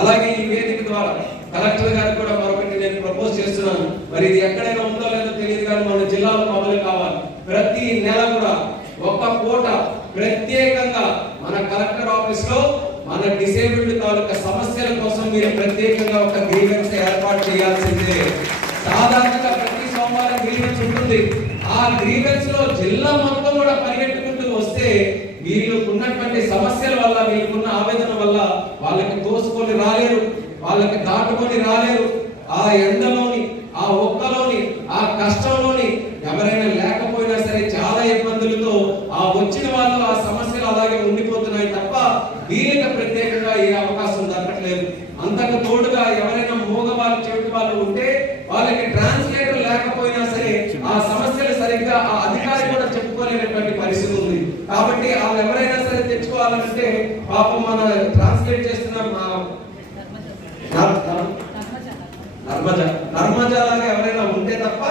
అలాగే ఈ వేదిక ద్వారా కలెక్టర్ గారికి కూడా మరొకటి నేను ప్రపోజ్ చేస్తున్నాను. మరి ఇది ఎక్కడైనా ఉందో లేదో తెలియదు కానీ మన జిల్లాలో మొదలు కావాలి. ప్రతి నెల కూడా ఒక పూట ప్రత్యేకంగా మన కలెక్టర్ ఆఫీస్లో మన డిసేబుల్డ్ తాలూకా సమస్యల కోసం మీరు ప్రత్యేకంగా ఒక గ్రీవెన్స్ ఏర్పాటు చేయాల్సిందే. సాధారణంగా ప్రతి సోమవారం గ్రీవెన్స్ ఉంటుంది. ఆ గ్రీవెన్స్లో జిల్లా మొత్తం కూడా పరిగెట్టుకుంటూ వస్తే వీళ్ళకు ఉన్నటువంటి సమస్యల వల్ల వీళ్ళకున్న ఆవేదన వల్ల వాళ్ళకి తోసుకొని రాలేరు వాళ్ళకి దాటుకొని రాలేరు. ఆ ఎండలోని ఆ ఒక్కలోని ఆ కష్టంలోని ఎవరైనా లేకపోయినా సరే చాలా ఇబ్బందులతో ఆ వచ్చిన వాళ్ళు ఆ సమస్యలు అలాగే ఉండిపోతున్నారు తప్ప వీళ్ళకి ప్రత్యేకంగా ఏ అవకాశం దక్కట్లేదు అంతకు తోడుగా ఎవరైనా మూగ వాళ్ళు చెవిటి వాళ్ళు ఉంటే వాళ్ళకి ట్రాన్స్లేటర్ లేకపోయినా సరే ఆ సమస్యలు సరిగ్గా ఆ అధికారి కూడా చెప్పుకోలేనటువంటి పరిస్థితి ఉంది. కాబట్టి వాళ్ళు ఎవరైనా సరే తెచ్చుకోవాలంటే పాపం మన ట్రాన్స్లేట్ చేస్తున్న మా నర్- నర్- నర్మజ. నర్మజ లాగా ఎవరైనా ఉంటే తప్ప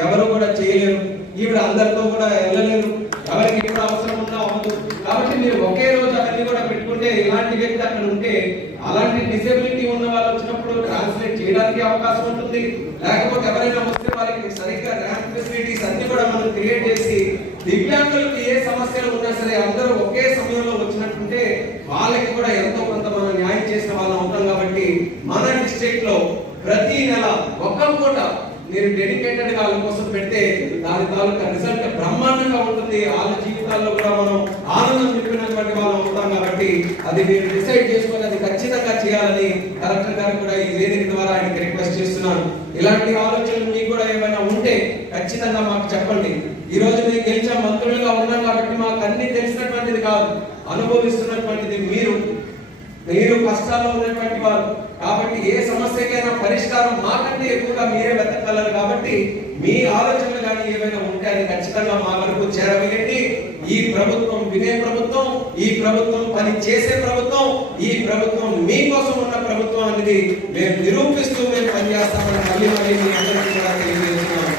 ఎవరు కూడా చేయలేరు. ఈవిడ అందరితో కూడా వెళ్ళలేరు. ఎవరికి ఎప్పుడు అవసరం ఉన్నా అవ్వదు. కాబట్టి మీరు ఒకే రోజు అవన్నీ కూడా పెట్టుకుంటే ఇలాంటి వ్యక్తి అక్కడ ఉంటే అలాంటి డిసేబిలిటీ ఉన్న వాళ్ళు వచ్చినప్పుడు ట్రాన్స్లేట్ చేయడానికి అవకాశం ఉంటుంది. లేకపోతే ఎవరైనా వస్తే వాళ్ళకి సరిగ్గా ర్యాంక్ ఫెసిలిటీస్ అన్ని కూడా మనం క్రియేట్ చేసి దివ్యాంగులకు ఏ సమస్యలు ఉన్నా సరే అందరూ ఒకే సమయంలో వచ్చినట్టుంటే వాళ్ళకి కూడా ఎంతో కొంత మనం న్యాయం చేసిన వాళ్ళం అవుతాం కాబట్టి మన డిస్ట్రిక్ట్లో ప్రతి నెల ఒక్క పూట మీరు డెడికేటెడ్ వాళ్ళ కోసం పెడితే దాని తాలూకా రిజల్ట్ బ్రహ్మాండంగా ఉంటుంది. వాళ్ళ జీవితాల్లో కూడా మనం ఆనందం నింపినటువంటి వాళ్ళం అవుతాం కాబట్టి అది మీరు డిసైడ్ చేసుకొని అది ఖచ్చితంగా చేయాలని కలెక్టర్ గారు కూడా ఈ వేదిక ద్వారా ఆయనకి రిక్వెస్ట్ చేస్తున్నాను. ఇలాంటి ఆలోచనలు మీకు కూడా ఏమైనా ఉంటే ఖచ్చితంగా మాకు చెప్పండి. ఈ రోజు మేము గెలిచాం మంత్రులుగా ఉన్నాం కాబట్టి మాకు అన్ని తెలిసినటువంటిది కాదు అనుభవిస్తున్నటువంటిది మీరు. మీరు కష్టాల్లో ఉన్నటువంటి వారు. కాబట్టి ఏ సమస్యకైనా పరిష్కారం మాకంటే ఎక్కువగా మీరే వెతకగలరు కాబట్టి మీ ఆలోచనలు కానీ ఏమైనా ఉంటే అది ఖచ్చితంగా మా వరకు చేరవేయండి. ఈ ప్రభుత్వం వినే ప్రభుత్వం ఈ ప్రభుత్వం పని చేసే ప్రభుత్వం ఈ ప్రభుత్వం మీకోసం ఉన్న ప్రభుత్వం అనేది మేము నిరూపిస్తూ మేము పనిచేస్తామని మళ్ళీ మళ్ళీ మీ అందరికీ కూడా తెలియజేస్తున్నాము.